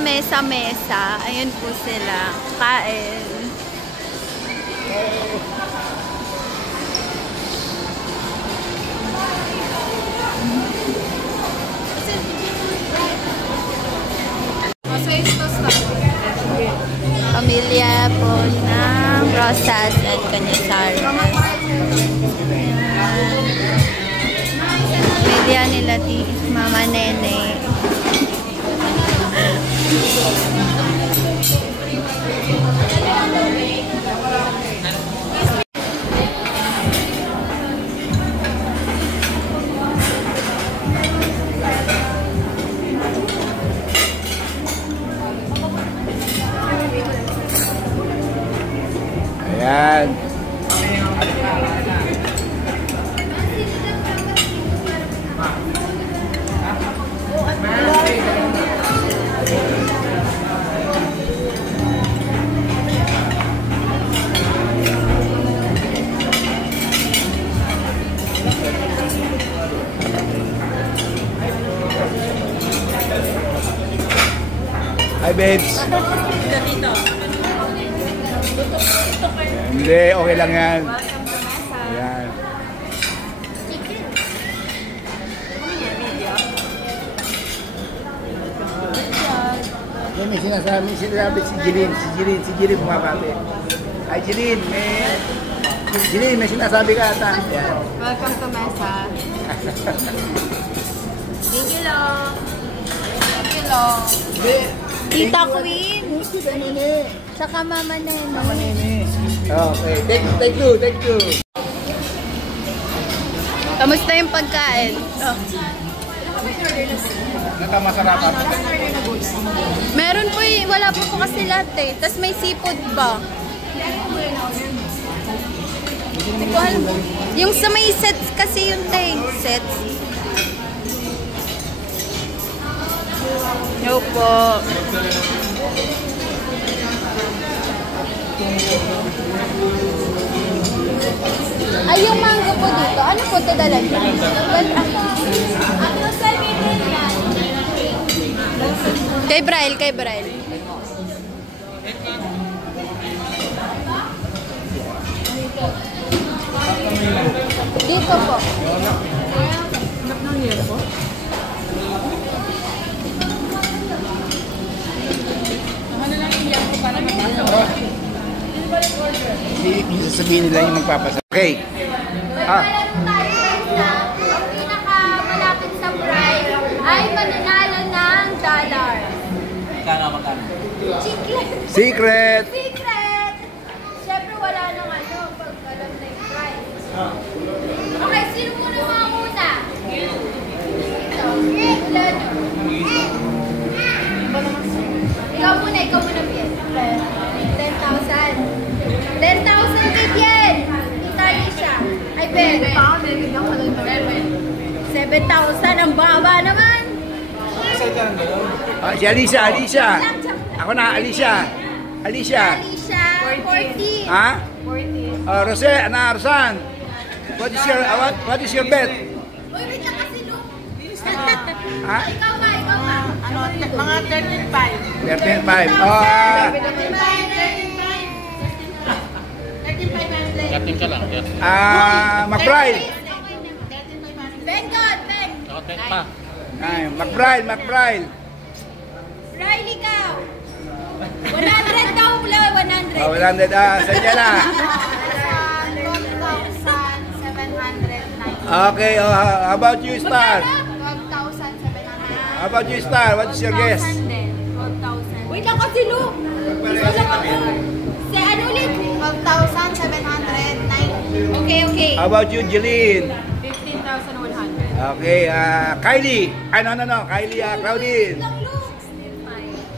kami sa mesa. Ayun po sila. Kain. Pamilya po ng Rosas at Cañizares. Pamilya nila Mama Nene. Ayan. Hi, babes. Hindi, okay lang yan. Ayan. May sinasabi si Jeline. Si Jeline bumabati. Hi, Jeline. Jeline, may sinasabi ka ata. Welcome to Mesa. Thank you long. Thank you long. Tita Queen. Tita Nene. Saka Mama Nene. Mama Nene. Okay, thank you. Kamusta yung pagkain? Masarap. Meron po wala po kasi latte. Tapos may seafood ba? Yung sa may sets kasi yung sets. No po. Ay, yung mango po dito. Ano po ito talaga? Kay Braille. Dito po. Hindi sasabihin nila yung magpapasa. Okay. Ang pinakamalapit sa prize ay mananalo ng dollar. Magkano? Secret! Siyempre wala nang pag alam na yung prize. Okay, sino muna muna? Ikaw muna, Bien. 10,000 kay Bien. Kita Alicia. Ay, Ben. 7,000. Ang baba naman. Si Alicia. Ako na, Alicia. 40. Ha? 40. Rosan. What is your bet? Uy, wait lang kasi, Luke. Ha? Ikaw ba? Mga 13.5. 13.5. 13,500. Captain ka lang. McBride. Ben God, Ben. Pa. McBride. Riley, ikaw. 100 daw, 100. 100. Sanya na. 12,790. Okay. How about you, Star? 12,700. How about you, Star? What is your guess? 12,000. Wait lang kasi, Luke. Isa lang ako. Ano ulit? 12,790. Okay. How about you, Jeline? 15,100. Okay. Kylie. No. Kylie, Claudine.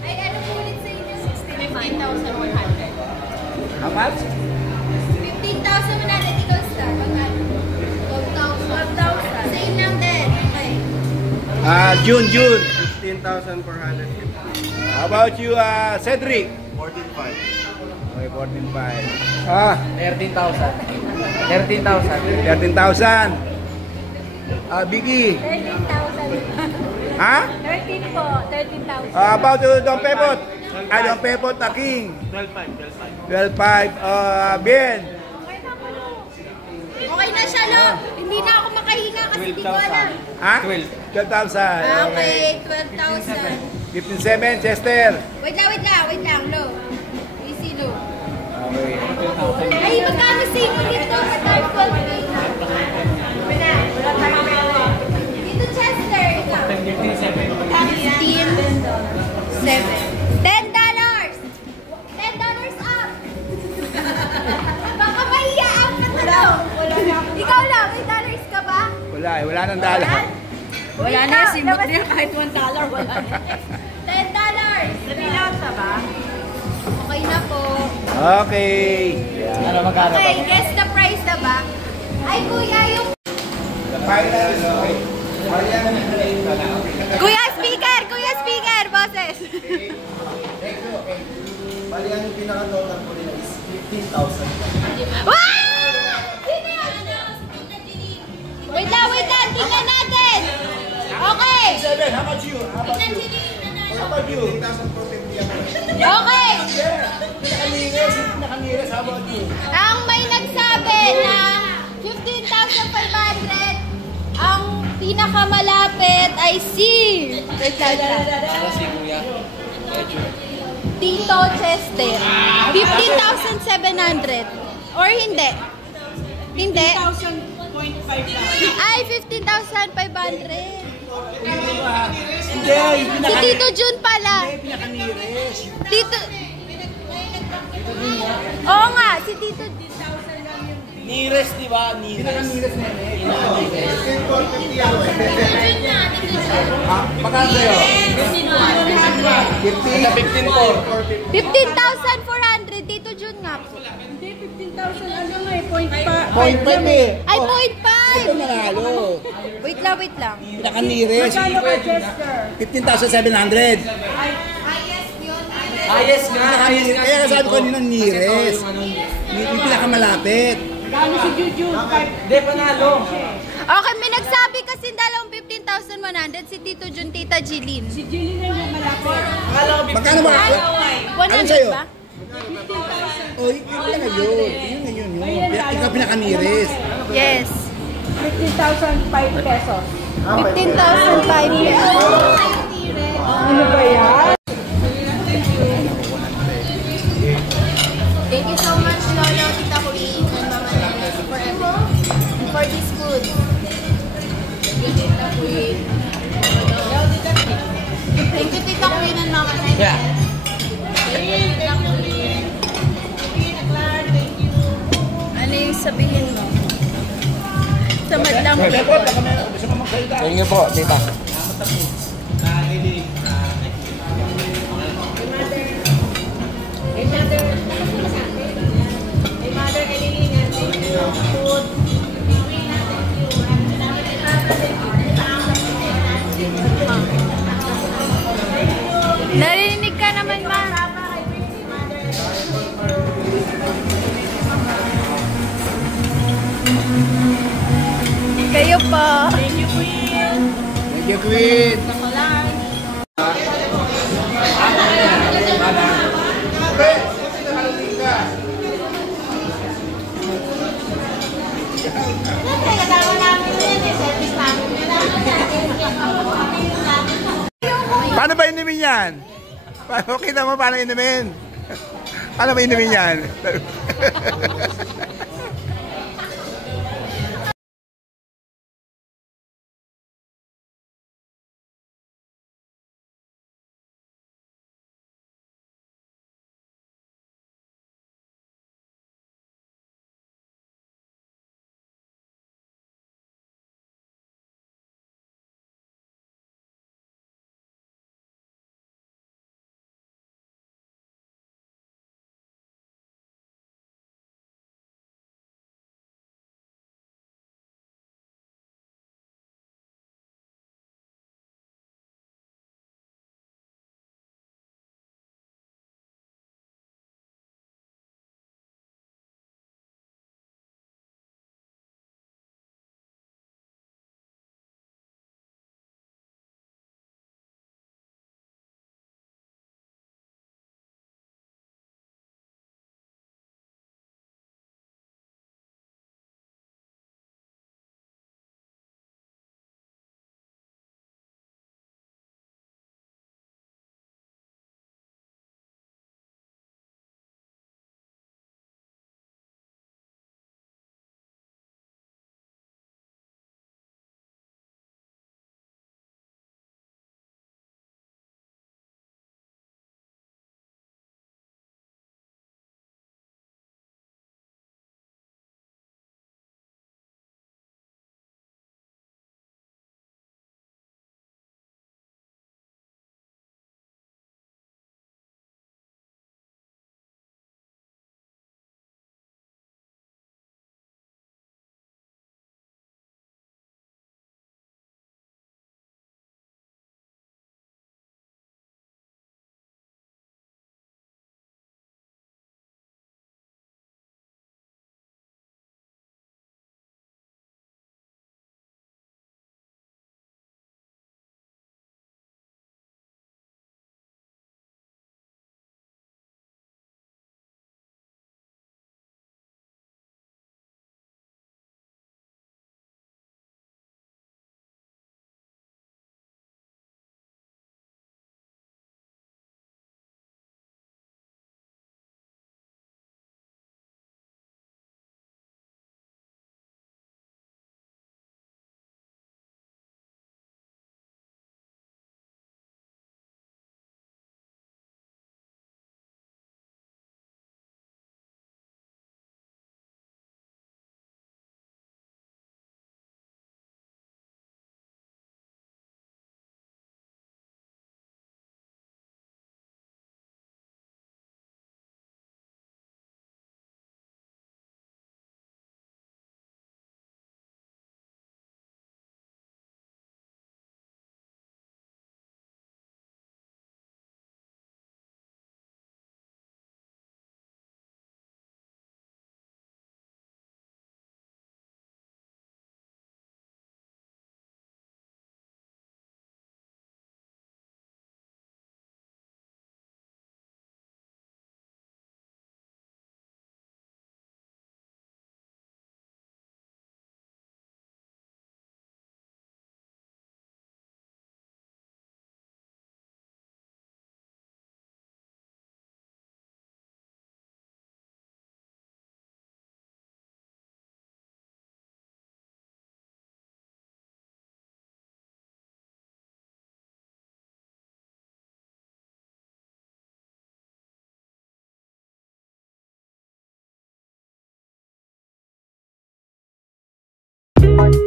Ay, ano po ulit sa inyo? 15,100. How much? 15,100. Ikaw, Star. 12,000. Same lang din. Okay. June. 15,450. How about you, Cedric? 14,500. Okay, 14.5. 13,000. 13,000. 13,000. Biggie. 13,000. Ha? 13 po. 13,000. About to Don Pepot. Don Pepot na king. 12.5. Bien. Okay na siya, lo. Hindi na ako makahinga kasi di ko alam. Ha? 12,000. Okay, 12,000. 15.7, Chester. Wait lang, lo. Easy, lo. Okay. Ay, magkano sino dito? Magkano 12K? Wala tayong pera. Dito, Chester. Ikaw. 15.7. $10. $10 up. Baka maiyaan ka na daw. Ikaw lang, may dollars ka ba? Wala eh, wala nang dala. Wala na, simot niya kahit $1, wala na. $10. Nabilang na ba? Okay na po. Okay. Ano magkano? Okay, guess the price na ba? Ay, kuya, yung... Kuya speaker, boses. Bali, ang pinaka-total ko nila is 15,000. Wow! Sino yun? Wait lang, tingnan natin. Okay. How about you? How about you? 15,450 ako. Okay. Nakamiras, how about you? Ang may nagsabi na 15,500, ang pinakamalapit ay si... Ano si Kuya? Tito Chester. 15,700. Or hindi? Hindi? 15,000.5 ay, 15,500. Hindi, Si Tito Jun pala. pinakamiras. Tito... Oo nga, si Tito... Nearest, di ba? Pinakamiras na yun eh. 15,450 ako. Magkano sa'yo? 15,400. 15,400. Tito Jun nga po. Hindi, 15,000 ano nga eh, point pa. 0.5 eh. Ay, Ito 0.5. nanalo. Wait lang. Pinakamiras. Magkano ka, Chester? 15,700. Ayos nga. Kaya sabi ko kanina nearest. Yung pinakamalapit. Dami si Juju, 5. Hindi, panalo. Okay, may nagsabi kasi dalawang 15,100 si Tito Jun, Tita Jilin. Si Jilly na yung malapit. Akala ko Magkano ba? Ay, Ano sa'yo? 100 ba? Oy, yun na yun. Yun. Ikaw pinakamiris. Yes. 15,005 pesos. 15,500. Ano ba yan? Thank you so much, Lolo, Tita Queen, and Mama Nene, for everything. For this food. Thank you, Tita Queen. Thank you, Tita Queen and Mama Nene. Yeah. Thank you, Tita Queen. Ano yung sabihin mo? Samad lang po. Thank you po, tita. Narinig ka naman, ma. Kayo po. Thank you, Queen. Paano ba inumin yan? Okay naman paano inumin? Paano ba inumin yan?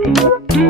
Thank you.